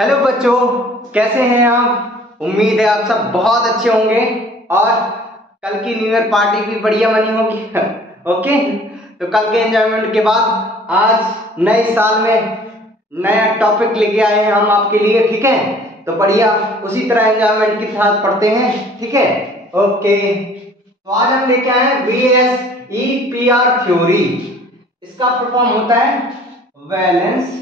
Hello बच्चों, कैसे हैं आप। उम्मीद है आप सब बहुत अच्छे होंगे और कल की न्यू ईयर पार्टी भी बढ़िया बनी होगी। ओके, तो कल के एंजॉयमेंट के बाद आज नए साल में नया टॉपिक लेके आए हैं हम आपके लिए। ठीक है, तो बढ़िया उसी तरह एंजॉयमेंट के साथ पढ़ते हैं। ठीक है, ओके। तो आज हम लेके आए हैं VSEPR थ्योरी। इसका फुल फॉर्म होता है valence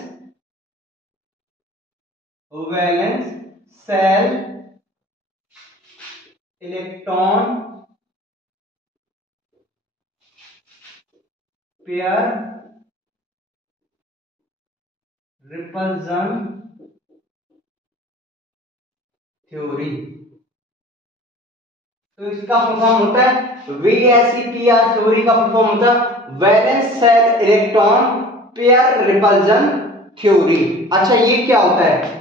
shell electron pair repulsion theory. तो इसका फुल फॉर्म होता है VSEPR थ्योरी का फुल फॉर्म होता है valence shell electron pair repulsion theory. अच्छा, ये क्या होता है?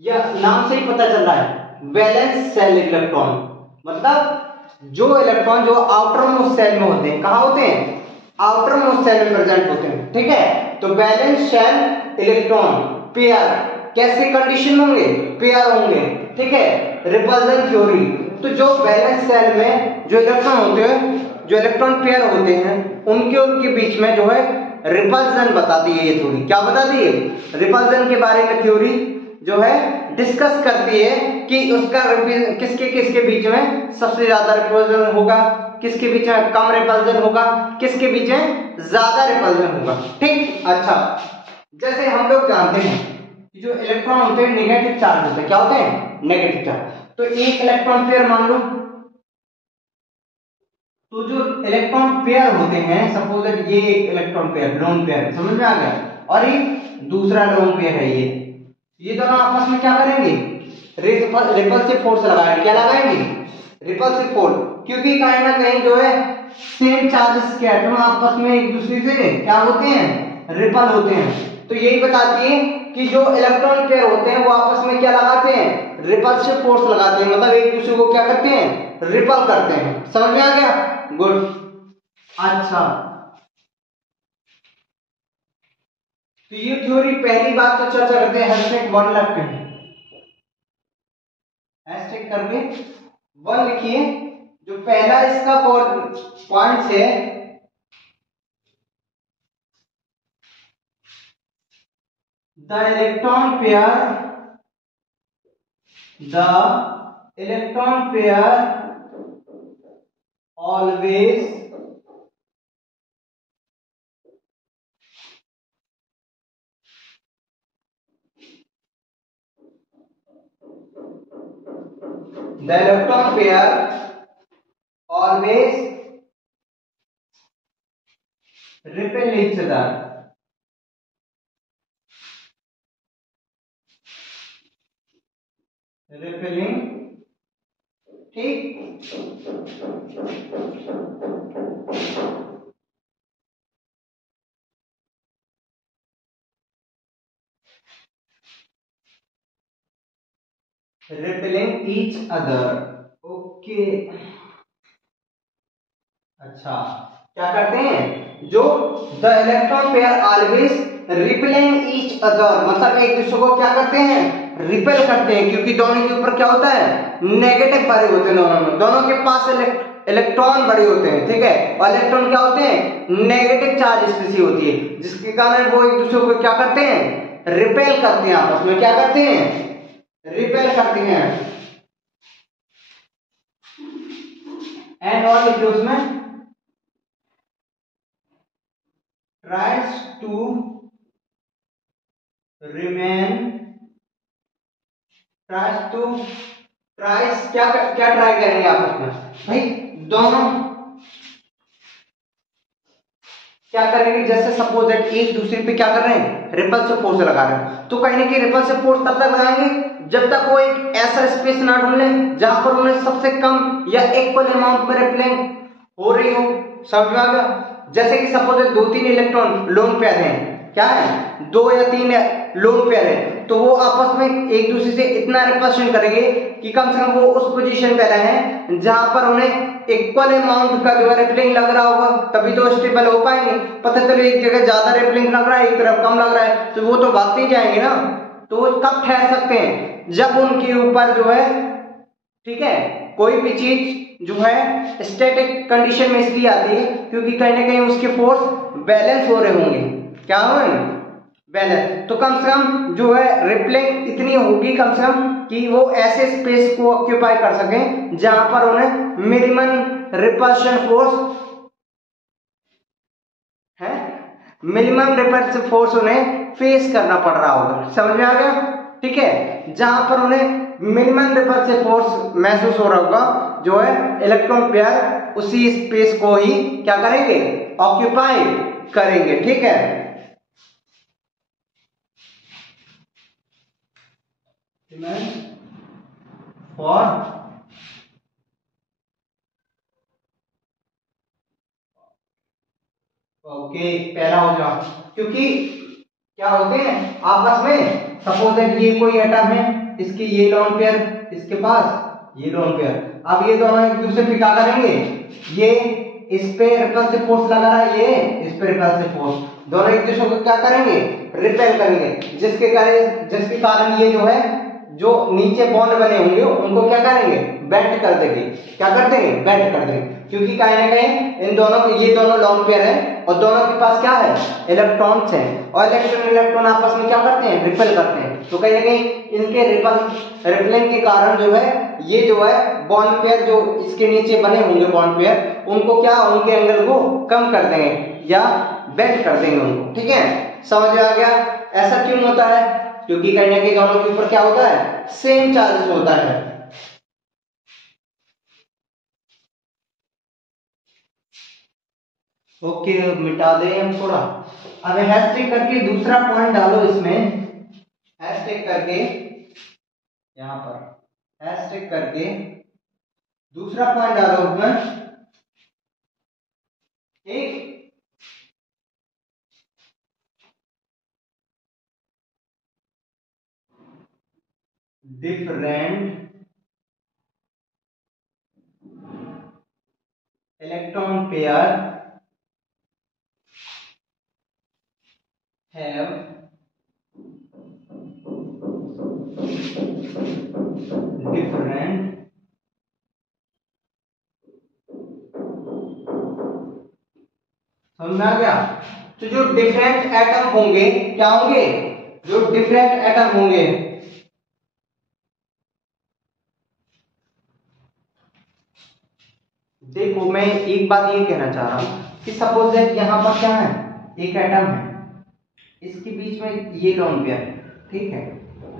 यह नाम से ही पता चल रहा है। वैलेंस सेल इलेक्ट्रॉन मतलब जो इलेक्ट्रॉन जो आउटर मोस्ट सेल में होते हैं। कहां होते हैं? आउटर मोस्ट सेल में प्रेजेंट होते हैं। ठीक है, तो वैलेंस सेल इलेक्ट्रॉन पेयर कैसे कंडीशन होंगे? पेयर होंगे। ठीक है, रिपल्जन थ्योरी। तो जो वैलेंस सेल में जो इलेक्ट्रॉन होते हैं, जो इलेक्ट्रॉन पेयर होते हैं, उनके बीच में जो है रिपल्जन बताती है ये थ्योरी। क्या बताती है? रिपल्जन के बारे में थ्योरी जो है डिस्कस करती है कि उसका किसके किसके बीच में सबसे ज्यादा रिपल्जन होगा, किसके बीच में कम रिपल्जन होगा, किसके बीच में ज्यादा रिपल्जन होगा। ठीक, अच्छा, जैसे हम लोग जानते हैं कि जो इलेक्ट्रॉन होते हैं नेगेटिव चार्ज होते हैं। क्या होते हैं? Negative charge. तो एक इलेक्ट्रॉन पेयर मान लो, तो जो इलेक्ट्रॉन पेयर होते हैं, सपोज दैट ये एक इलेक्ट्रॉन पेयर लोन पेयर, समझ में आ गया, और एक दूसरा लोन पेयर है ये दोनों आपस में क्या करेंगे? रिपल्सिव फोर्स लगाएंगे। क्या लगाएंगे? रिपल्सिव फोर्स, क्योंकि कहीं ना कहीं जो है सेम चार्जेस के एटम आपस में एक दूसरे से क्या होते हैं? रिपल होते हैं। तो यही बताती है कि जो इलेक्ट्रॉन पेयर होते हैं वो आपस में क्या लगाते हैं? रिपल्सिव फोर्स लगाते हैं, मतलब एक दूसरे को क्या करते हैं? रिपल करते हैं। समझ में आ गया? गुड। अच्छा, तो ये थ्योरी पहली बात तो चर्चा करते हैं। हैशटैग 1 लगते हैं, हैशटैग करके 1 लिखिए। जो पहला इसका पॉइंट है, the electron pair always repel each other. Repelling, ठीक। repelling each other, okay. अच्छा, क्या करते हैं? जो the electron pair always repelling each other, मतलब एक दूसरे को क्या करते हैं? रिपेल करते हैं, क्योंकि दोनों के ऊपर क्या होता है? नेगेटिव भरे होते हैं। दोनों के पास इलेक्ट्रॉन बड़े होते हैं। ठीक है, और इलेक्ट्रॉन क्या होते हैं? नेगेटिव चार्ज स्पीशीज होती है, जिसके कारण वो एक दूसरे को क्या करते हैं? रिपेल करते हैं। आपस में क्या करते हैं? रिपेल करते हैं। एंड और लिखिए उसमें tries to remain, tries क्या ट्राई करेंगे आपस में भाई? दोनों क्या करेंगे? जैसे सपोज दैट एक दूसरे पे क्या कर रहे हैं? रिपल्सिव फोर्स लगा रहे हैं, तो कहीं ना कहीं रिपल्सिव फोर्स तब तक लगाएंगे जब तक वो एक ऐसा स्पेस ना ढूंढ ले जहां पर उन्हें सबसे कम या इक्वल अमाउंट में रिपेलिंग हो रही हो। समझ में आ गया? जैसे कि सपोज 2-3 इलेक्ट्रॉन लोन पेयर हैं, क्या है? 2 या 3 लोन पेयर है, तो वो आपस में एक दूसरे से इतना रिपल्शन करेंगे कि कम से कम वो उस पोजीशन पे रहे जहां पर उन्हें इक्वल अमाउंट का जो है रिपेलिंग लग रहा होगा, तभी तो स्टेबल हो पाएंगे। पता चलो एक जगह ज्यादा रिपेलिंग लग रहा है, एक तरफ कम लग रहा है, तो वो तो भागते ही जाएंगे ना। तो वो कब ठहर सकते हैं, जब उनके ऊपर जो है, ठीक है, कोई भी चीज जो है स्टैटिक कंडीशन में इसलिए आती है क्योंकि कहीं ना कहीं उसके फोर्स बैलेंस हो रहे होंगे। क्या होंगे? बैलेंस। तो कम से कम जो है रिपलिंग इतनी होगी कम से कम कि वो ऐसे स्पेस को ऑक्यूपाई कर सकें जहां पर उन्हें मिनिमम रिपल्शन फोर्स है, मिनिमम रिपल्सिव फोर्स उन्हें फेस करना पड़ रहा होगा। समझ में आ गया? ठीक है, जहां पर उन्हें मिनिमम रिपल्सिव फोर्स महसूस हो रहा होगा, जो है इलेक्ट्रॉन पेयर उसी स्पेस को ही क्या करेंगे, ऑक्यूपाई करेंगे। ठीक है, फॉर ओके, पहला हो जाओ, क्योंकि क्या होते हैं आपस में, सपोज दैट ये कोई एटम है, इसकी ये लोन पेयर, इसके पास ये लोन पेयर, अब ये दोनों एक दूसरे पे क्या करेंगे, ये इस पे रिपल्सिव फोर्स लगा रहा है, ये इस पे रिपल्सिव फोर्स, दोनों एक दूसरे को क्या करेंगे, रिपेल करेंगे, जिसके कारण ये जो है, जो नीचे बॉन्ड बने होंगे उनको क्या करेंगे, बेंड कर देंगे। क्या कर देंगे, बेंड कर देंगे, क्योंकि कहीं ना कहीं इन दोनों के, ये दोनों लोन पेयर है और दोनों के पास क्या है, इलेक्ट्रॉन्स हैं, और इलेक्ट्रॉन आपस में क्या करते हैं, रिपेल करते हैं। तो कहीं ना कहीं इनके रिपेलिंग के कारण जो है, ये जो है बॉन्ड पेयर जो इसके नीचे बने होंगे बॉन्ड पेयर, उनको क्या, उनके एंगल को कम कर देंगे या बेंड कर देंगे उनको। ठीक है, समझ में आ गया? ऐसा क्यों होता है, क्योंकि कहीं ना कहीं दोनों के ऊपर क्या होता है, सेम चार्जेस होता है। ओके, मिटा दें हम थोड़ा। अब हैशटैग करके दूसरा पॉइंट डालो इसमें, हैशटैग करके यहां पर हैशटैग करके दूसरा पॉइंट डालो उसमें। ठीक, different electron pair have different समझ में आ गया? तो जो डिफरेंट एटम होंगे क्या होंगे, जो डिफरेंट एटम होंगे, देखो मैं एक बात ये कहना चाह रहा हूं कि सपोज दैट यहां पर क्या है, एक एटम है, इसके बीच में ये लोन पेयर है, ठीक है,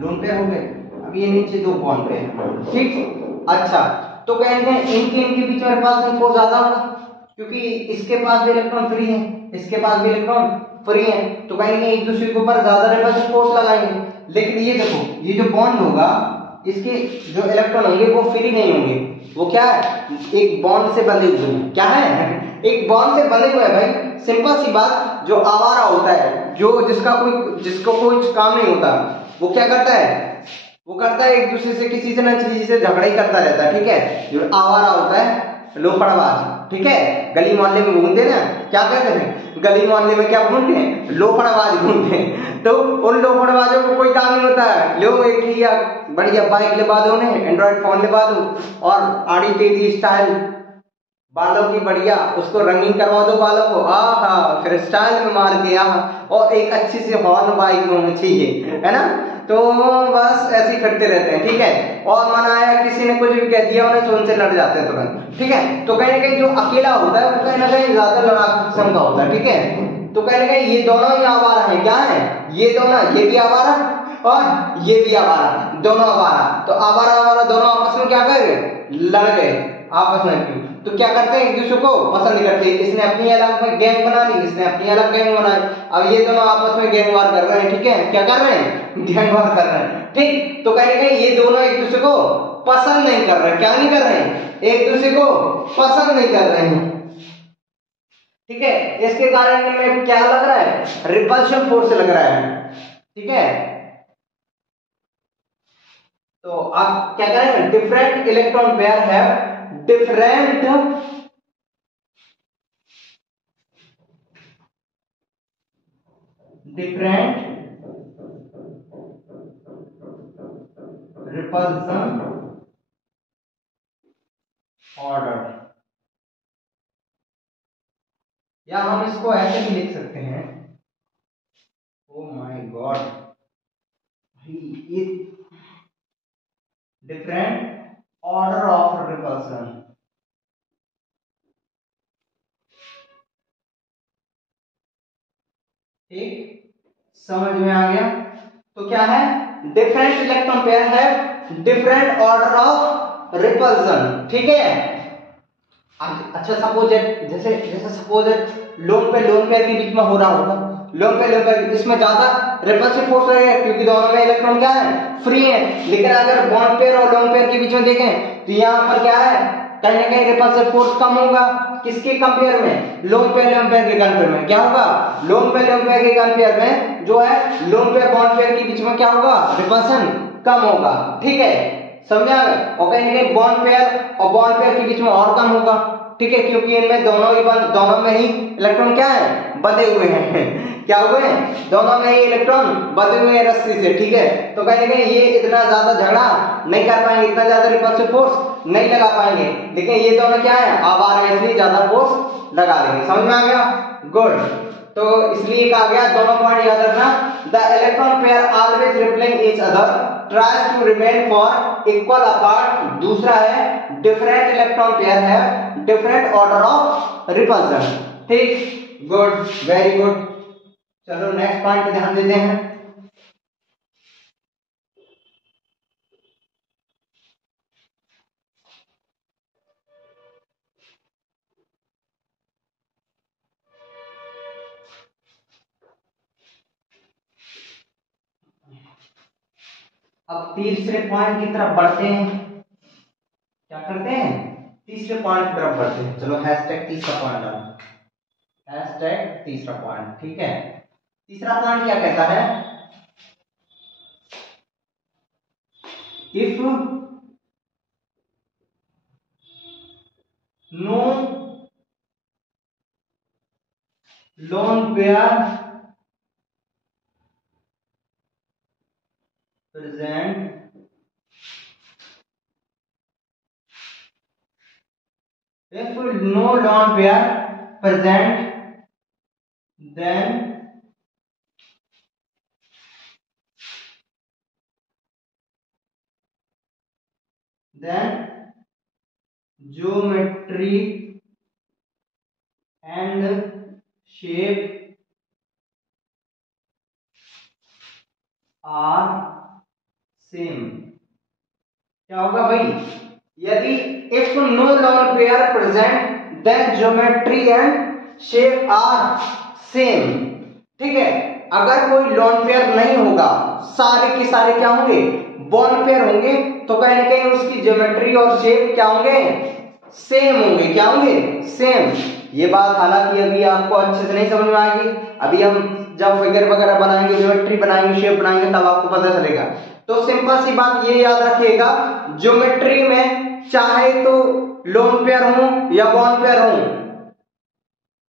लोन पेयर हो गए, अब ये नीचे दो बॉन्ड पेयर है, ठीक। अच्छा, तो कहेंगे इनके इनके बीच में रिपल्सन फोर्स ज्यादा होगा, क्योंकि इसके पास भी इलेक्ट्रॉन फ्री है, इसके पास भी इलेक्ट्रॉन फ्री है, तो कहेंगे एक दूसरे के ऊपर ज्यादा रिपल्सन फोर्स लगाएंगे। लेकिन ये देखो, ये जो बॉन्ड होगा, इसके जो इलेक्ट्रॉन होंगे वो फ्री नहीं होंगे, वो क्या है, एक बॉन्ड से बंधे हुए हैं। क्या है, एक बॉन्ड से बंधे हुए हैं भाई। सिंपल सी बात, जो आवारा होता है, जो जिसको कोई काम नहीं होता, वो क्या करता है, वो करता है एक दूसरे से किसी से ना किसी से झगड़ा ही करता रहता है। ठीक है, जो आवारा होता है, लोफड़बाज, ठीक है, गली मोहल्ले में घूमते ना, क्या कहते हैं, गली मोहल्ले में क्या घूमते हैं, लोफड़बाज घूमते हैं। तो उन लोफड़बाजों को कोई काम नहीं होता है, लो एक लिया बढ़िया बाइक लिबा दो, उन्हें एंड्रॉइड फोन लिबा दो, और आड़ी तेजी स्टाइल बालों की बढ़िया, उसको रंगीन करवा दो बालों को, हाँ, फिर स्टाइल में मार के, और एक अच्छी सी हॉर्न बाइक होनी चाहिए, है ना। तो बस ऐसे ही करते रहते हैं। ठीक है, और मनाया किसी ने कुछ भी कह दिया, उन्हें सुन से लड़ जाते हैं तुरंत। ठीक है, तो कहीं ना कहीं जो अकेला होता है वो कहीं ना कहीं ज्यादा लड़ाकू किस्म का होता है। ठीक है, तो कहीं ना कहीं ये दोनों ही आवारा है। क्या है, ये दोनों, ये भी आवारा और ये भी आवारा, दोनों आवारा। तो आवारा आवारा दोनों आपस में क्या कर गए, लड़ गए आपस में। क्यों, तो क्या करते हैं, एक दूसरे को पसंद नहीं करते, इसने अपनी अलग में गैंग बना ली, इसने अपनी अलग गैंग बनाई, अब ये दोनों आपस में गैंग वार कर रहे हैं। ठीक है, क्या कर रहे हैं, गैंग वार कर रहे हैं। ठीक, तो कहीं ना कहीं ये दोनों एक दूसरे को पसंद नहीं कर रहे। क्या नहीं कर रहे हैं, एक दूसरे को पसंद नहीं कर रहे हैं। ठीक है, इसके कारण में क्या लग रहा है, रिपल्शन फोर्स लग रहा है। ठीक है, तो आप क्या करेंगे, डिफरेंट इलेक्ट्रॉन पेयर है डिफरेंट डिफरेंट रिपल्सन ऑर्डर, या हम इसको ऐसे भी लिख सकते हैं, ओ माय गॉड, ये डिफरेंट ऑर्डर ऑफ रिपल्सन। ठीक, समझ में आ गया? तो क्या है, डिफरेंट इलेक्ट्रॉन पेयर है डिफरेंट ऑर्डर ऑफ रिपल्सन। ठीक है, अच्छा सपोज जैसे जैसे सपोज लोन पेयर के बीच में हो रहा होगा, लोन पेयर इसमें ज्यादा रिपल्सिव फोर्स रहेगा क्योंकि दोनों में इलेक्ट्रॉन क्या है, फ्री है। लेकिन अगर बॉन्ड पेयर और लोन पेयर के बीच में देखें तो यहाँ पर क्या है, कहीं ना कहीं रिपल्सिव फोर्स कम होगा। किसके कंपेयर में, लोन पेयर के कंपेयर में क्या होगा, लोन पेयर के कंपेयर में जो है लोन पेयर बॉन्ड पेयर के बीच में क्या होगा, रिपल्सन कम होगा। ठीक है, समझा? और कहीं ना कहीं बॉन्ड पेयर के बीच में और कम होगा। ठीक है, क्योंकि इनमें दोनों में ही इलेक्ट्रॉन क्या है, बंधे हुए हैं क्या हुए हैं, दोनों में ही इलेक्ट्रॉन बंधे हुए हैं रस्सी से। ठीक है, तो कहीं ना कहीं ये इतना ज्यादा झगड़ा नहीं कर पाएंगे, इतना ज्यादा रिपल्सिव फोर्स नहीं लगा पाएंगे। लेकिन ये दोनों क्या है, आवार है, इसलिए ज्यादा फोर्स लगा देंगे। समझ में आ गया? गुड। तो इसलिए कहा गया, दोनों पॉइंट याद रखना, the electron pair always repelling each other tries to remain for equal apart. दूसरा है डिफरेंट इलेक्ट्रॉन पेयर है डिफरेंट ऑर्डर ऑफ रिपल्सन। ठीक, गुड, वेरी गुड। चलो नेक्स्ट पॉइंट पे ध्यान देते हैं। अब तीसरे पॉइंट की तरफ बढ़ते हैं। क्या करते हैं, तीसरे पॉइंट की तरफ बढ़ते हैं। चलो हैशटैग तीसरा पॉइंट डालो, हैशटैग तीसरा पॉइंट। ठीक है, तीसरा पॉइंट क्या कहता है, if no lone pair present if no lone pair present then geometry and shape are same। क्या होगा भाई, यदि if no lone pair present then geometry and shape are same। ठीक है, अगर कोई लॉन पेयर नहीं होगा, सारे के सारे क्या होंगे, बॉन्ड पेयर होंगे, तो कहीं ना कहीं उसकी ज्योमेट्री और शेप क्या होंगे, सेम होंगे। क्या होंगे, सेम। ये बात हालांकि अभी आपको अच्छे से नहीं समझ में आएगी, अभी हम जब फिगर वगैरह बनाएंगे, ज्योमेट्री बनाएंगे, शेप बनाएंगे, तब आपको पता चलेगा। तो सिंपल सी बात ये याद रखिएगा, ज्योमेट्री में चाहे तो लोन पेयर हो या बॉन्ड पेयर हो,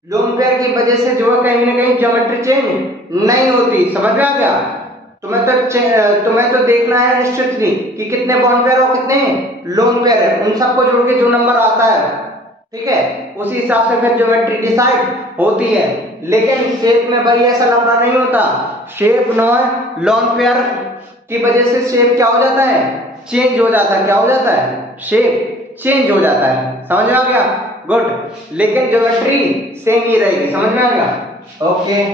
लोन पेयर की वजह से जो है कहीं ना कहीं ज्योमेट्री चेंज नहीं होती। समझ में आ गया? तुम्हें तो देखना है निश्चितली कि कितने बॉन्ड पेयर और कितने लोन पेयर है, उन सबको जोड़ के जो नंबर आता है, ठीक है, उसी हिसाब से फिर ज्योमेट्री डिसाइड होती है। लेकिन शेप में भाई ऐसा लफड़ा नहीं होता, शेप नो है, लोन पेयर की वजह से शेप क्या हो जाता है, चेंज हो जाता है। क्या हो जाता है, शेप चेंज हो जाता है। समझ में आ गया? गुड। लेकिन ज्योमेट्री सेम ही रहेगी। समझ में आ गया? ओके,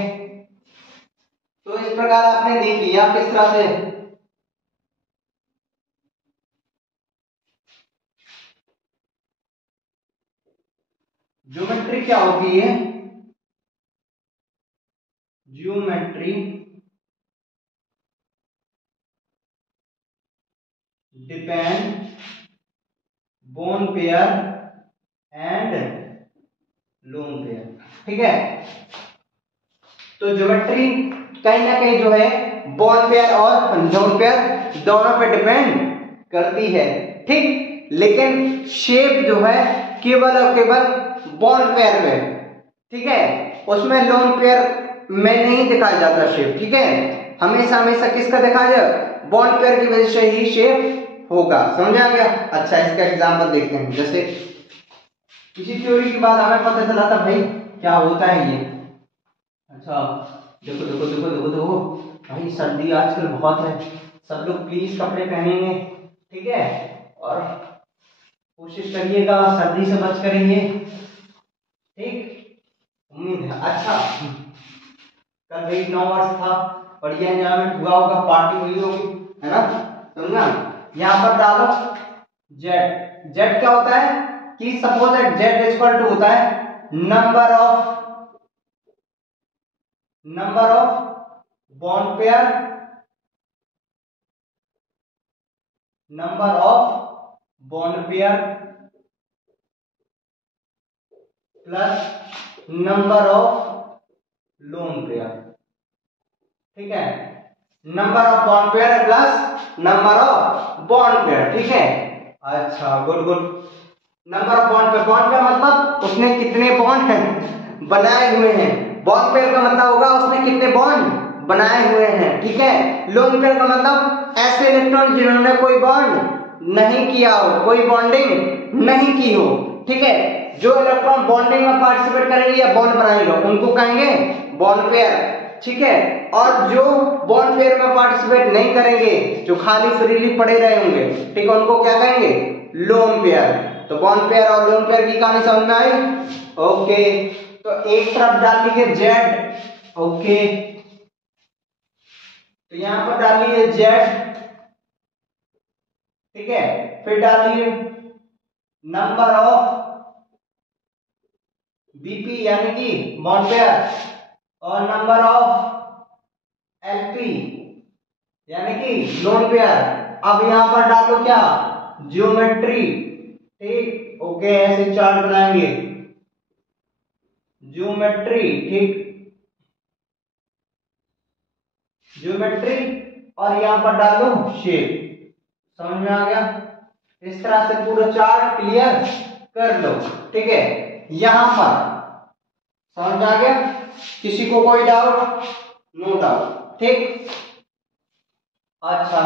तो इस प्रकार आपने देख लिया किस तरह से ज्योमेट्री क्या होती है, geometry depend bond pair and loan pair. ठीक है, तो ज्योमेट्री कहीं ना कहीं जो है बॉन्ड पेयर और लोन पेयर दोनों पे डिपेंड करती है। ठीक, लेकिन शेप जो है केवल और केवल बॉन्ड पेयर में, ठीक है, उसमें लोन पेयर में नहीं दिखाया जाता शेप। ठीक है, हमेशा हमेशा किसका दिखाया जाए, बॉन्ड पेयर की वजह से ही शेप होगा। समझ आ गया? अच्छा, इसका एग्जाम्पल देखते हैं। जैसे किसी थ्योरी के बाद हमें पता चला था भाई क्या होता है ये। अच्छा, देखो देखो देखो देखो देखो भाई, सर्दी आजकल बहुत है, सब लोग प्लीज कपड़े पहनेंगे, ठीक है, और कोशिश करिएगा सर्दी से बच कर रहिए, ठीक, उम्मीद है। अच्छा, कल भाई 9 वर्ष था, बढ़िया एंजॉयमेंट हुआ होगा, पार्टी हुई होगी, है ना? समझना? यहाँ पर डालो जेड। जेड क्या होता है कि suppose that Z equal to होता है number of bond pair, number of bond pair plus number of lone pair, ठीक है, number of bond pair plus number of bond pair, ठीक है। अच्छा, good good. Number of bond pair, bond pair मतलब उसने कितने बॉन्ड बनाए हुए हैं, बॉन्ड पेयर का मतलब होगा उसने कितने बॉन्ड बनाए हुए हैं, ठीक है। लोन पेयर का मतलब ऐसे इलेक्ट्रॉन जिन्होंने कोई बॉन्ड नहीं किया हो, कोई बॉन्डिंग नहीं की हो, ठीक है। जो इलेक्ट्रॉन बॉन्डिंग में पार्टिसिपेट करेंगे या बॉन्ड बनाएंगे उनको कहेंगे बॉन्ड पेयर, ठीक है। और जो बॉन्ड पेयर में पार्टिसिपेट नहीं करेंगे, जो खाली फ्रीली पड़े रहे होंगे, ठीक है, उनको क्या कहेंगे? Lone pair. तो बॉन्ड पेयर और लोन पेयर की कहानी समझ में आई? ओके, तो एक तरफ डाल लीजिए जेड, ओके, तो यहां पर डाल लीजिए जेड, ठीक है, फिर डाल लीजिए नंबर ऑफ बीपी यानी कि बॉन्ड पेयर और नंबर ऑफ एलपी यानी कि लोन पेयर। अब यहां पर डालो क्या? ज्योमेट्री, ठीक, ओके, ऐसे चार्ट बनाएंगे, ज्योमेट्री, ठीक, ज्योमेट्री, और यहां पर डालो शेप। समझ में आ गया? इस तरह से पूरा चार्ट क्लियर कर लो, ठीक है। यहां पर समझ आ गया? किसी को कोई डाउट? नो डाउट, ठीक। अच्छा,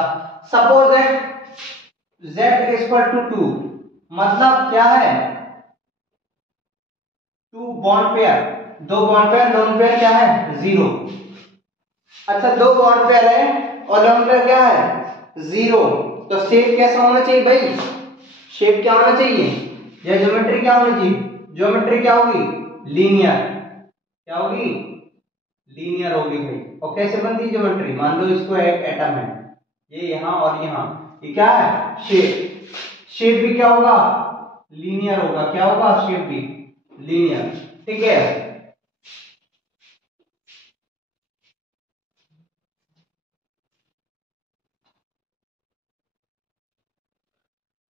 suppose that z equal to 2, मतलब क्या है? 2 bond pair, 2 bond pair, lone pair क्या है? 0। अच्छा, 2 बॉन्ड पेयर है और लोन पेयर क्या है? 0। तो शेप कैसा होना चाहिए भाई? शेप क्या होना चाहिए? या ज्योमेट्री क्या होनी चाहिए? ज्योमेट्री क्या होगी? लीनियर। क्या होगी? लीनियर होगी भाई। और कैसे बनती है ज्योमेट्री? मान लो इसको एक एटम है, ये यहां और यहां, ये क्या है? शेप। शेप भी क्या होगा? लीनियर होगा। क्या होगा? शेप भी लीनियर, ठीक है।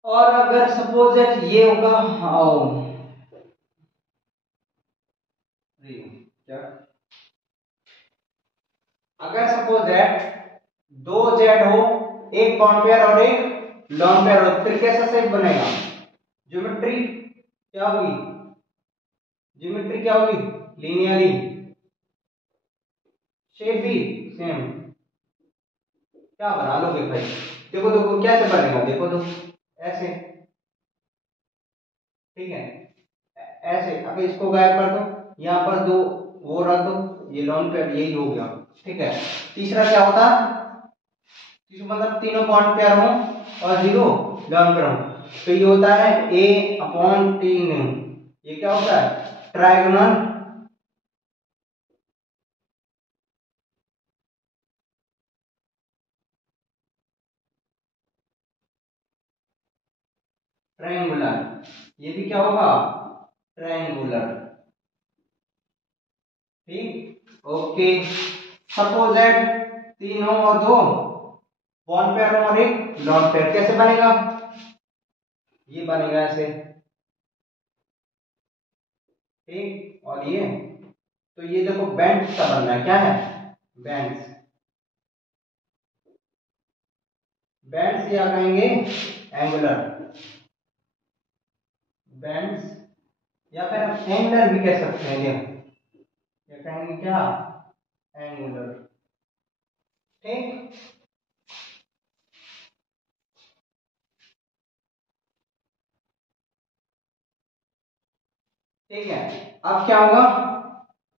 और अगर सपोज दैट ये होगा, क्या, अगर सपोज दैट 2 जेड हो, एक बॉन्ड पेयर और एक लॉन पेयर हो, फिर कैसा शेप बनेगा? ज्योमेट्री क्या होगी? ज्योमेट्री क्या होगी? लीनियरली। शेप भी सेम। क्या बना लोगे भाई? देखो देखो कैसे बनेगा, देखो तो ऐसे, ठीक है, ऐसे। अब इसको गायब कर दो, यहाँ पर 2 वो रख दो, ये लॉन पेयर, यही हो गया, ठीक है। तीसरा क्या होता? तीसरा मतलब तीनों बॉन्ड पेयर हो और 0 लॉन पेयर हो, तो ये होता है A/3। ये क्या होता है? ट्रायगोनल ट्रायंगुलर, ये भी क्या होगा? ट्रायंगुलर, ठीक, ओके। सपोज दैट 3 हो और 2 बॉन्ड पेयर हो और एक लॉन पेयर, कैसे बनेगा? ये बनेगा ऐसे, ठीक, और ये, तो ये देखो बेंच सा बन रहा है, क्या है? बेंच, बेंच या कहेंगे एंगुलर, बेंच या फिर एंगुलर भी कह सकते हैं, ये कहेंगे क्या? एंगुलर, ठीक। ठीक है। अब क्या होगा,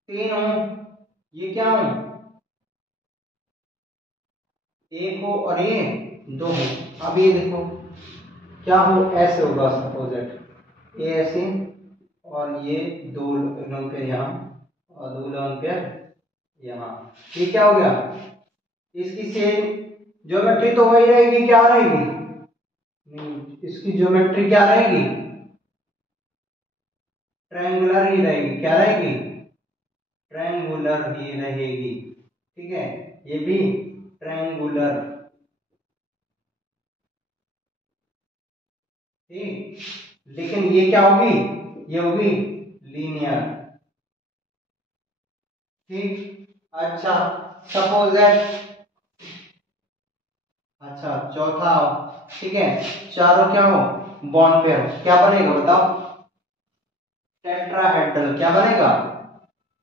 3 हो, ये क्या हो, 1 हो और ये 2 हो। अब ये देखो क्या हो, ऐसे होगा सपोज ये ऐसे, और ये 2 एम्पियर यहाँ और 2 एम्पियर यहाँ। ये क्या हो गया, इसकी सेम ज्योमेट्री तो वही रहेगी, क्या रहेगी, नहीं, इसकी ज्योमेट्री क्या रहेगी, ट्रायंगुलर ही रहेगी। क्या रहेगी, ट्रायंगुलर ही रहेगी। ठीक है, ये भी ट्रायंगुलर। ठीक, लेकिन ये क्या होगी, ये होगी लीनियर। ठीक, अच्छा सपोज दैट, अच्छा चौथा, ठीक है, चारों क्या हो, बॉन्ड पेयर, क्या बनेगा बताओ, टेट्राहेड्रल। क्या बनेगा,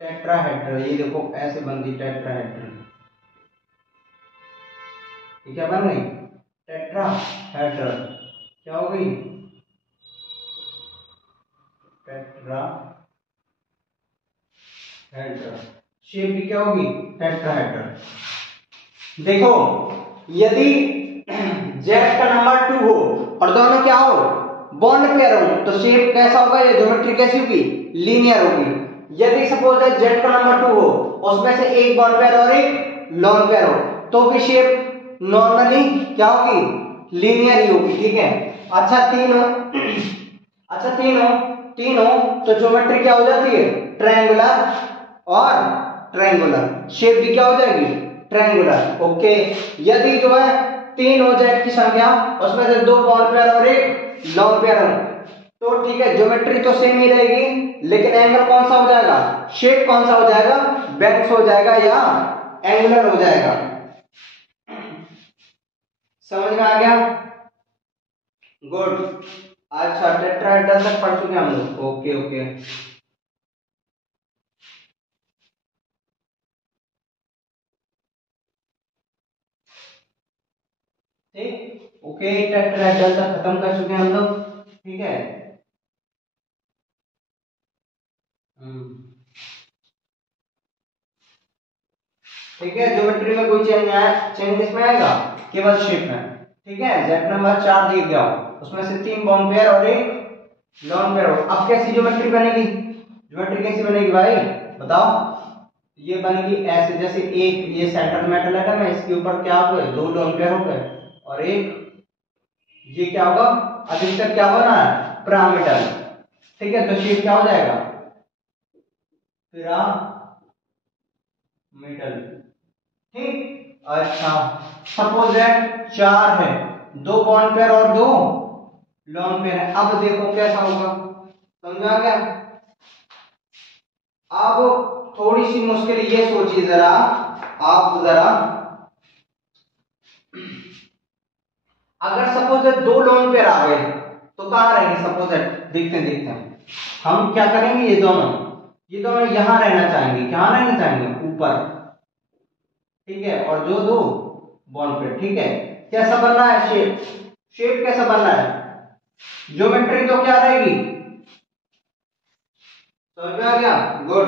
टेट्राहेड्रल। ये देखो ऐसे बनती टेट्राहेड्रल, ये क्या बन गई, टेट्राहेड्रल। क्या हो गई, टेट्राहेड्रल। शेप भी क्या होगी, टेट्राहेड्रल। देखो यदि जेड का नंबर 2 हो और दोनों क्या हो, बॉन्ड पेयर हो, तो शेप कैसा होगा, ये ज्योमेट्री कैसी होगी, लीनियर होगी। यदि सपोज है जेड का नंबर 2 हो, उसमें से एक बॉन्ड पेयर और एक लॉन पेयर हो, तो भी शेप नॉर्मली क्या होगी, लीनियर ही होगी। ठीक है, अच्छा 3 हो, अच्छा 3 हो तो ज्योमेट्री क्या हो जाती है, ट्रायंगुलर और ट्रायंगुलर, शेप भी क्या हो जाएगी, ट्रायंगुलर। ओके, यदि जो है 3 हो जेड की संख्या, उसमें से 2 बॉन्ड पेयर और एक लॉन पेयर हो, तो ठीक है ज्योमेट्री तो सेम ही रहेगी, लेकिन एंगल कौन सा हो जाएगा, शेप कौन सा हो जाएगा, बेंच हो जाएगा या एंगुलर हो जाएगा। समझ में आ गया, गुड। अच्छा टेट्राहेड्रल तक पढ़ चुके हम लोग, ओके ओके। ठीक, ओके टेट्राहेड्रल तक खत्म कर चुके हैं हम लोग। ठीक है, ठीक है, ज्योमेट्री में कोई चेंज आया, चेंज इसमें आएगा केवल शेप में। ठीक है, जेड नंबर 4 दिया गया हो, उसमें से 3 बॉन्ड पेयर और एक लॉन पेयर हो। अब कैसी ज्योमेट्री बनेगी, ज्योमेट्री कैसी बनेगी भाई बताओ, ये बनेगी ऐसे, जैसे एक ये सेंटर मेटल है ना, इसके ऊपर क्या हो गए, 2 लॉन पेयर हो गए और एक ये क्या होगा, अधिकतर क्या बना है, पिरामिडल। ठीक है, तो शेप क्या हो जाएगा, पिरामिडल। ठीक, अच्छा सपोज दैट 4 है, 2 बॉन्ड पेयर और 2 लॉन पेयर है। अब देखो कैसा होगा, समझ में आ गया। अब थोड़ी सी मुश्किल ये सोचिए जरा, आप जरा, अगर सपोज दैट 2 लॉन पेयर आ गए तो कहां रहेंगे, सपोज दैट देखते हैं हम क्या करेंगे, ये दोनों यहां रहना चाहेंगे, कहां रहना चाहेंगे, ऊपर। ठीक है, और जो 2 बॉन्ड पेयर। ठीक है, कैसा बन रहा है शेप, शेप कैसा बन रहा है, ज्योमेट्री तो क्या रहेगी, समझ में आ गया, गुड।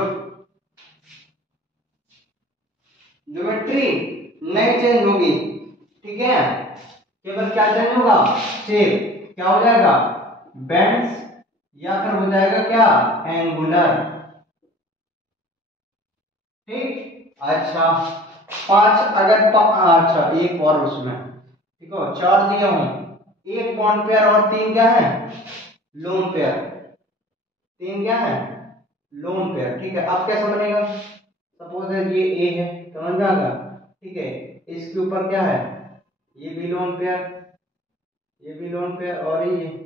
ज्योमेट्री नहीं चेंज होगी, ठीक है, केवल क्या चेंज होगा, शेप क्या हो जाएगा, बेंड्स, या फिर हो जाएगा क्या, एंगुलर। ठीक, अच्छा 5 अगर अच्छा एक और उसमें, ठीक है 4 दिया हूं, एक बॉन्ड पेयर और 3 क्या है, लोन पेयर, 3 क्या है, लोन पेयर। ठीक है, अब कैसा बनेगा, सपोज है ये ए है, समझ में आ गया। ठीक है, इसके ऊपर क्या है, ये भी लोन पेयर, ये भी लोन पेयर और ये,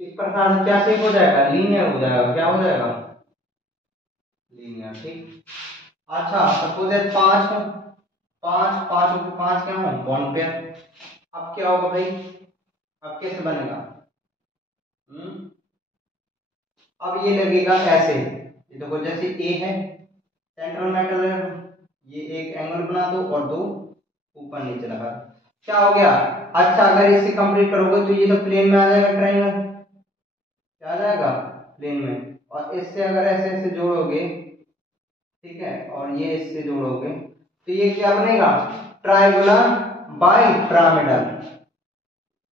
इस प्रकार से क्या शेप हो जाएगा, लीनियर हो जाएगा, क्या हो जाएगा, लीनियर। ठीक, अच्छा सपोज है 5 हो, 5 क्या हो, बॉन्ड पेयर। अब क्या होगा भाई, अब कैसे बनेगा, अब ये लगेगा ऐसे, ये देखो जैसे ए है, सेंट्रल मेटल है, ये एक एंगल बना दो और 2 ऊपर नीचे लगा, क्या हो गया, अच्छा अगर इससे कंप्लीट करोगे तो ये तो प्लेन में आ जाएगा, ट्रायंगल क्या आ जाएगा, प्लेन में। और इससे अगर ऐसे ऐसे जोड़ोगे, ठीक है, और ये इससे जोड़ोगे तो ये क्या बनेगा, triangular bi pyramidal,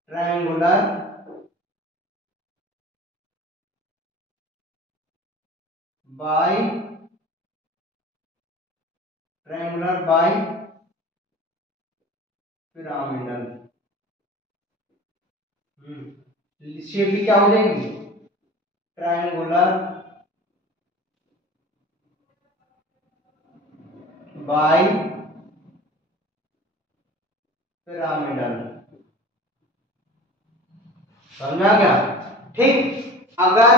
triangular by triangular bi pyramidal. Shape भी क्या हो जाएगी, ट्रायंगुलर बाई पिरामिडल। समझा क्या, ठीक। अगर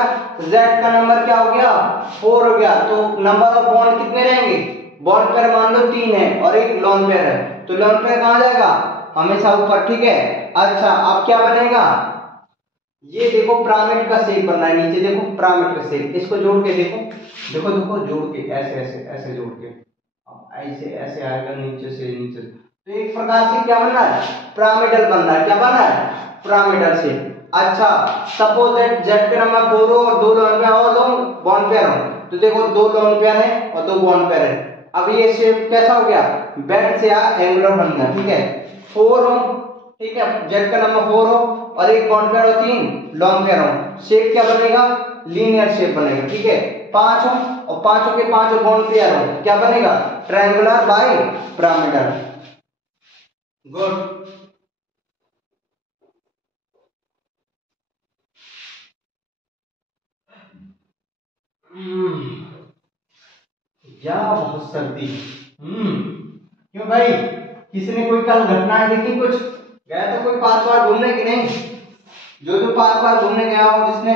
z का नंबर क्या हो गया, 4 हो गया, तो नंबर ऑफ बॉन्ड कितने रहेंगे, बॉन्ड पेयर मान लो 3 है और एक लॉन पेयर है, तो लॉन पेयर कहां जाएगा, हमेशा ऊपर, ठीक है। अच्छा अब क्या बनेगा, ये देखो पिरामिड का शेप बन रहा है, नीचे देखो पिरामिड का शेप, इसको जोड़ के देखो, देखो देखो जोड़ के ऐसे ऐसे ऐसे जोड़ के, अब ऐसे ऐसे आएगा नीचे से नीचे, तो एक प्रकार से क्या बन रहा है, पिरामिडल बन रहा है, क्या बन रहा है, पिरामिडल शेप। अच्छा सपोज दैट जेड पे नंबर 4 हो और 2 लोन पेयर और 2 बॉन्ड पेयर हो, तो देखो 2 लोन पेयर है और 2 बॉन्ड पेयर है। अब ये शेप कैसा हो गया, बेंड से एंगुलर बन गया, ठीक है। 4 हो, ठीक है, जेड का नंबर 4 हो और एक बॉन्ड पेयर और 3 लॉन्ग पेयर हो, शेप क्या बनेगा, लीनियर शेप बनेगा, ठीक है। 5 हो और 5 के 5 बॉन्ड पेयर हो, क्या बनेगा, ट्रायंगुलर बाय पिरामिडल। गुड। या बहुत सर्दी, क्यों भाई, किसी ने कोई कल घटनाएं देखी, कुछ गया तो कोई पार्क वार्क घूमने की नहीं, जो जो पार्क वार्क घूमने गया हो, जिसने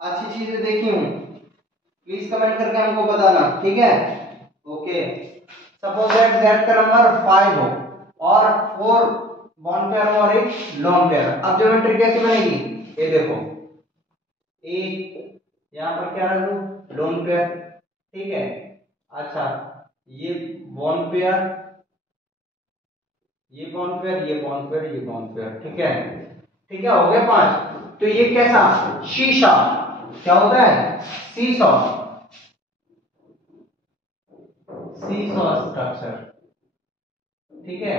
अच्छी चीजें देखी हूं, प्लीज कमेंट करके हमको बताना, ठीक है। ओके सपोज दैट z का नंबर 5 हो और 4 बॉन्ड पेयर हो और एक लॉन पेयर, अब ज्योमेट्री कैसी बनेगी, ये देखो, एक यहां पर क्या रख दूं, लॉन पेयर, ठीक है। अच्छा ये बॉन्ड पेयर, ये बॉन्ड पेयर, ये बॉन्ड पेयर, ये बॉन्ड पेयर, ठीक है, ठीक है, हो गए 5। तो ये कैसा, शीशा, क्या होता है, सीसॉ, सीसॉ स्ट्रक्चर, ठीक है,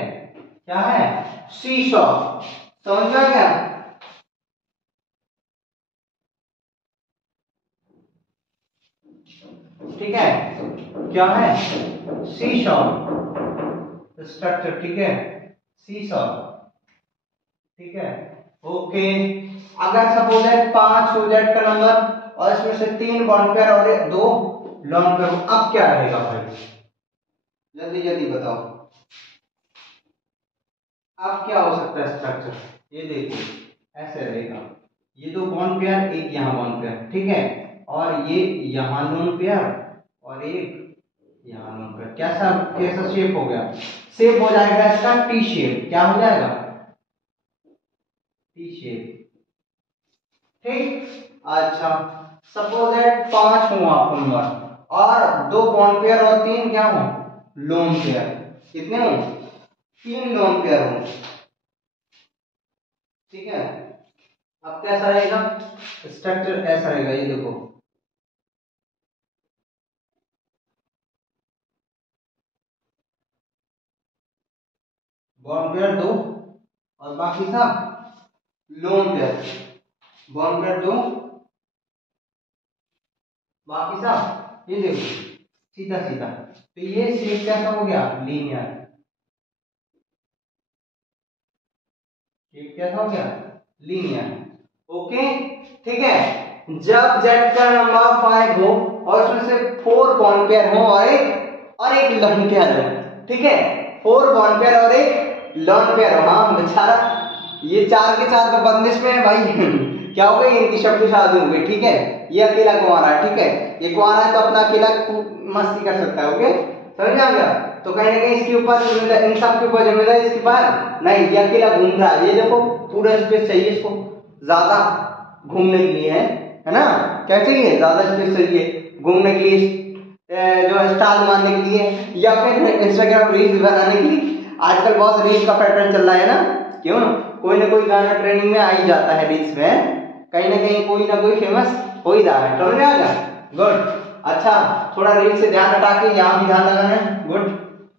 क्या है, सीसॉ, समझ में आ गया। ठीक है, क्या है, सीसॉ स्ट्रक्चर, ठीक है, सीसॉ, ठीक है। ओके अगर सपोज है 5 हो जेड का नंबर और इसमें से 3 बॉन्ड पेयर और 2 लॉन पेयर, अब क्या रहेगा भाई, जल्दी जल्दी बताओ, अब क्या हो सकता है स्ट्रक्चर, ये देखो ऐसे रहेगा, ये 2 बॉन्ड पेयर, एक यहाँ बॉन्ड पेयर, ठीक है, और ये यहाँ लॉन पेयर और एक यहाँ लॉन पेयर, कैसा कैसा शेप हो गया, शेप हो जाएगा इसका टी शेप, क्या हो जाएगा, टी शेप, ठीक। अच्छा सपोज दैट 5 हो आपको नंबर और 2 बॉन्ड पेयर और 3 क्या हो, लोन पेयर, कितने हो, 3 लोन पेयर हो, ठीक है। अब कैसा रहेगा स्ट्रक्चर, ऐसा रहेगा, ये देखो, बॉन्ड पेयर 2 और बाकी सब लोन पेयर, बॉन्ड पेयर 2 बाकी सब, ये देखो सीधा सीधा, तो ये शेप कैसा हो गया, लीनियर शेप, कैसा हो गया, लीनियर, ओके, ठीक है। जब z का नंबर 5 हो और उसमें से 4 बॉन्ड पेयर हो और एक लोन पेयर हो, ठीक है, 4 बॉन्ड पेयर और एक लोन पेयर हो, हाँ बेचारा ये 4 के 4 तो बंदिश में है भाई क्या हो गई, इनकी सबकी शादी हो गई, ठीक है, ये अकेला कुंवारा है, ठीक है, ये कुंवारा है तो अपना अकेला मस्ती कर सकता है, ओके, समझ आ गया। तो कहीं ना कहीं इसके ऊपर जिम्मेदार, इन सब के ऊपर जिम्मेदारी इसके ऊपर नहीं, ये अकेला घूम रहा है, ये देखो पूरा स्पेस चाहिए इसको ज्यादा घूमने के लिए, है ना, क्या चाहिए, ज्यादा स्पेस चाहिए घूमने के लिए, जो स्टाइल मारने के लिए या फिर इंस्टाग्राम रील्स बनाने के लिए, आजकल बहुत रील का पैटर्न चल रहा है ना, क्यों, कोई ना कोई गाना ट्रेंडिंग में आ ही जाता है रील्स में, कहीं ना कहीं कोई ना कोई फेमस हो ही रहा है। समझ में आ गया? गुड। अच्छा, थोड़ा रील से ध्यान हटा के यहाँ भी ध्यान लगाना है। Good,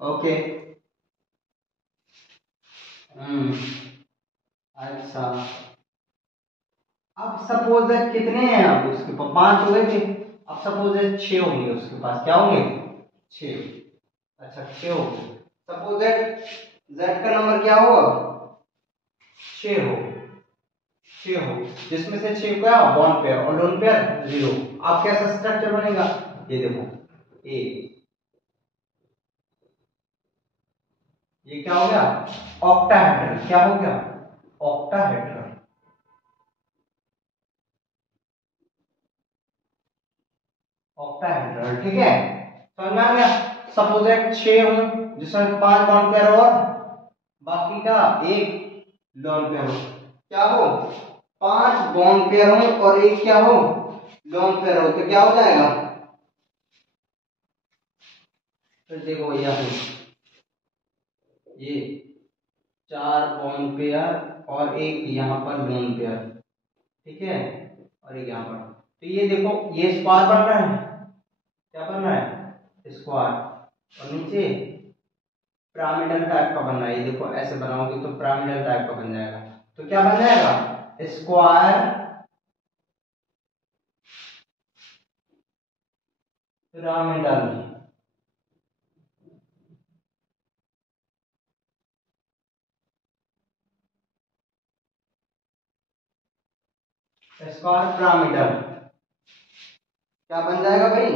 okay. अच्छा, अब सपोज कितने हैं, अब उसके पास 5 हो गए थे, अब सपोज 6 होंगे उसके पास, क्या होंगे? 6। अच्छा, 6 हो गए। सपोज जेड का नंबर क्या हो, अब 6 हो, 6 हो, जिसमें से 6 क्या बॉन्ड पेयर और लोन पेयर 0। अब कैसा स्ट्रक्चर बनेगा, ये देखो, ए, ये क्या हो गया? ऑक्टाहेड्रल। क्या हो गया? ऑक्टाहेड्रल। ऑक्टाहेड्रल, ठीक है, समझ में आ गया? सपोज 6 हूं, जिसमें 5 बॉन्ड पेयर और बाकी का एक लोन पेयर हो, क्या हो? 5 बॉन्ड पेयर हो और एक क्या हो? लोन पेयर हो, तो क्या हो जाएगा? फिर देखो भैया, ये 4 बॉन्ड पेयर और एक यहाँ पर लोन पेयर, ठीक है, और एक यहाँ पर, तो ये देखो, ये स्क्वायर बन रहा है, क्या बन रहा है? स्क्वायर, और नीचे पिरामिडल टाइप का बन रहा है, ये देखो ऐसे बनाओगे तो पिरामिडल टाइप का बन जाएगा, तो क्या बन जाएगा? Square pyramidal. स्क्वायर पिरामिडल क्या बन जाएगा भाई?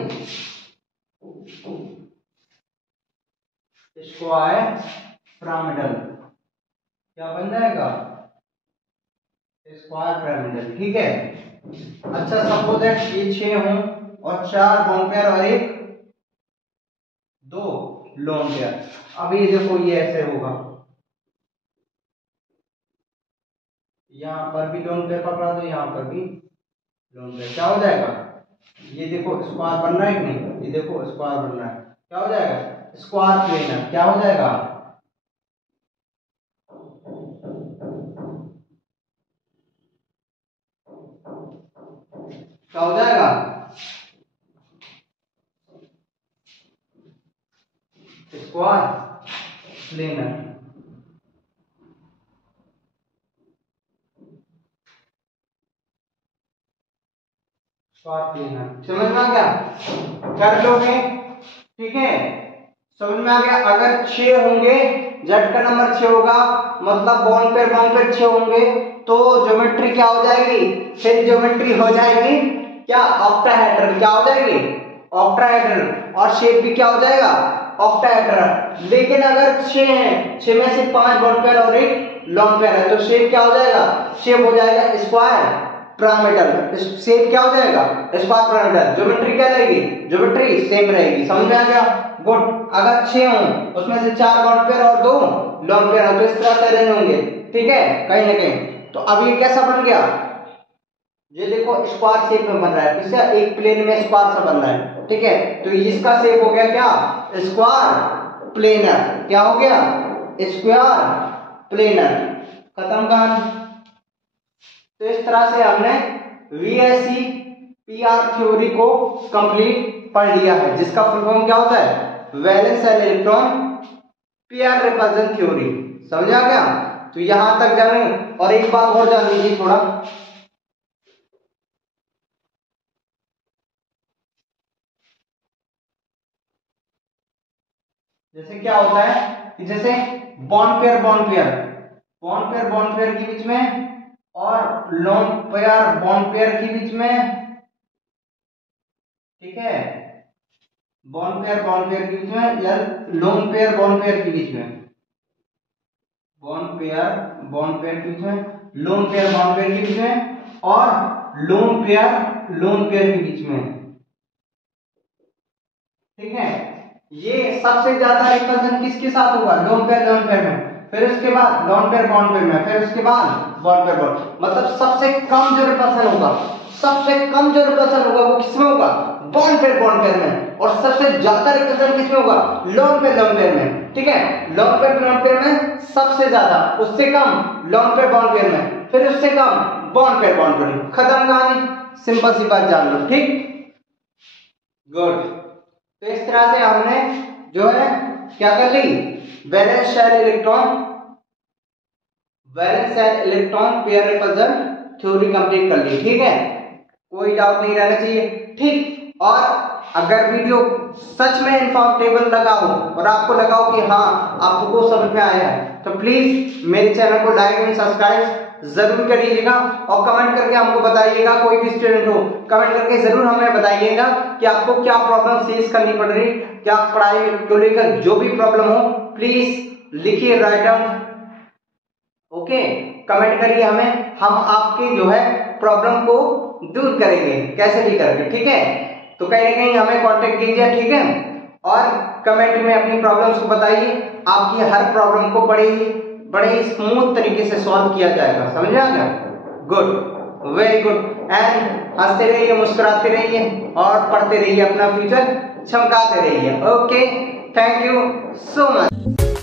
स्क्वायर पिरामिडल क्या बन जाएगा? स्क्वायर पिरामिडल, ठीक है। अच्छा, सपोज ये 6 हों और 4 बॉन्ड पेयर और एक 2 लोन पेयर। अब ये देखो, ये ऐसे होगा, यहाँ पर भी लोन पेयर पकड़ा दो, यहाँ पर भी लोन पेयर, क्या हो जाएगा? ये देखो स्क्वायर बन रहा है कि नहीं, ये देखो स्क्वायर बन रहा है, क्या हो जाएगा? स्क्वायर प्लेनर, क्या हो जाएगा? क्या हो जाएगा? Square planar. स्क्वायर प्लेनर, समझ में आ गया? कर लोगे, ठीक है, समझ में आ गया? अगर 6 होंगे, जेड का नंबर 6 होगा, मतलब बॉन्ड पेयर 6 होंगे, तो ज्योमेट्री क्या हो जाएगी? फिर ज्योमेट्री हो जाएगी क्या? ऑक्टाहेड्रल। क्या हो जाएगी? ऑक्टाहेड्रल। और शेप भी क्या हो जाएगा? ऑक्टाहेड्रल। लेकिन अगर 6 हैं, 6 में से 5 बॉन्ड पेयर और एक लॉन्ग पेयर है, तो शेप क्या हो जाएगा? शेप हो जाएगा स्क्वायर पिरामिडल। शेप क्या हो जाएगा? Square pyramidal. ज्योमेट्री क्या रहेगी? ज्योमेट्री सेम रहेगी। समझ में आ गया? गुड। अगर 6 हों, उसमें से 4 बॉन्ड पेयर और 2 लॉन्ग पेयर हो, तो इस तरह से अरेंज होंगे, ठीक है, कहीं ना कहीं। तो अब ये कैसा बन गया? ये देखो स्क्वायर शेप में बन रहा है, इससे एक प्लेन में स्क्वायर सा बन रहा है, ठीक है, तो इसका शेप हो गया क्या? Square planar. क्या हो गया? Square planar. खत्म कहानी। तो इस तरह से हमने वीएससी पीआर थ्योरी को कंप्लीट पढ़ लिया है, जिसका फुल फॉर्म क्या होता है? Valence and electron PR repulsion theory. समझ आ गया? तो यहां तक जाने, और एक बात और जान लीजिए थोड़ा, जैसे क्या होता है कि जैसे बॉन्ड पेयर के बीच में और लोन पेयर बॉन्ड पेयर के बीच में, ठीक है, बॉन्ड पेयर के बीच में, या लोन पेयर बॉन्ड पेयर के बीच में, बॉन्ड पेयर के बीच में, लोन पेयर बॉन्ड पेयर के बीच में, और लोन पेयर के बीच में, ठीक है। ये सबसे ज्यादा रिपल्सन किसके साथ होगा? लोन पेयर में, फिर उसके बाद लोन पेयर बॉन्ड पेयर में, फिर उसके बाद बॉन्ड पेयर बॉन्ड, मतलब सबसे कम जो रिपल्सन होगा वो किसमें होगा? बॉन्ड पेयर में, और सबसे ज्यादा रिप्रेजेंट किसमें होगा, लोन पेयर में, ठीक है, लोन पेयर बॉन्ड पेयर में सबसे ज्यादा, उससे कम लोन पेयर बॉन्ड पेयर में, फिर उससे कम बॉन्ड पेयर बॉन्ड पेयर, खत्म कहानी, सिंपल सी बात जान लो, ठीक, गुड। तो इस तरह से हमने जो है क्या कर ली, valence shell electron pair repulsion theory complete कर ली, ठीक है, कोई डाउट नहीं रहना चाहिए, ठीक। और अगर वीडियो सच में इंफॉर्मेटिव लगा हो और आपको लगा हो कि हाँ आपको समझ में आया है, तो प्लीज मेरे चैनल को लाइक एंड सब्सक्राइब जरूर करिएगा, और कमेंट करके हमको बताइएगा, कोई भी स्टूडेंट हो कमेंट करके जरूर हमें बताइएगा कि आपको क्या प्रॉब्लम फेस करनी पड़ रही, क्या पढ़ाई को लेकर जो भी प्रॉब्लम हो प्लीज लिखिए, राइट डाउन, ओके, कमेंट करिए हमें, हम आपके जो है प्रॉब्लम को दूर करेंगे कैसे भी करके, ठीक है। तो कहीं ना कहीं हमें कांटेक्ट कीजिए, ठीक है, और कमेंट में अपनी प्रॉब्लम्स को बताइए, आपकी हर प्रॉब्लम को बड़े स्मूथ तरीके से सॉल्व किया जाएगा, समझा क्या, गुड, वेरी गुड, एंड हंसते रहिए, मुस्कुराते रहिए और पढ़ते रहिए, अपना फ्यूचर चमकाते रहिए, okay, thank you so much.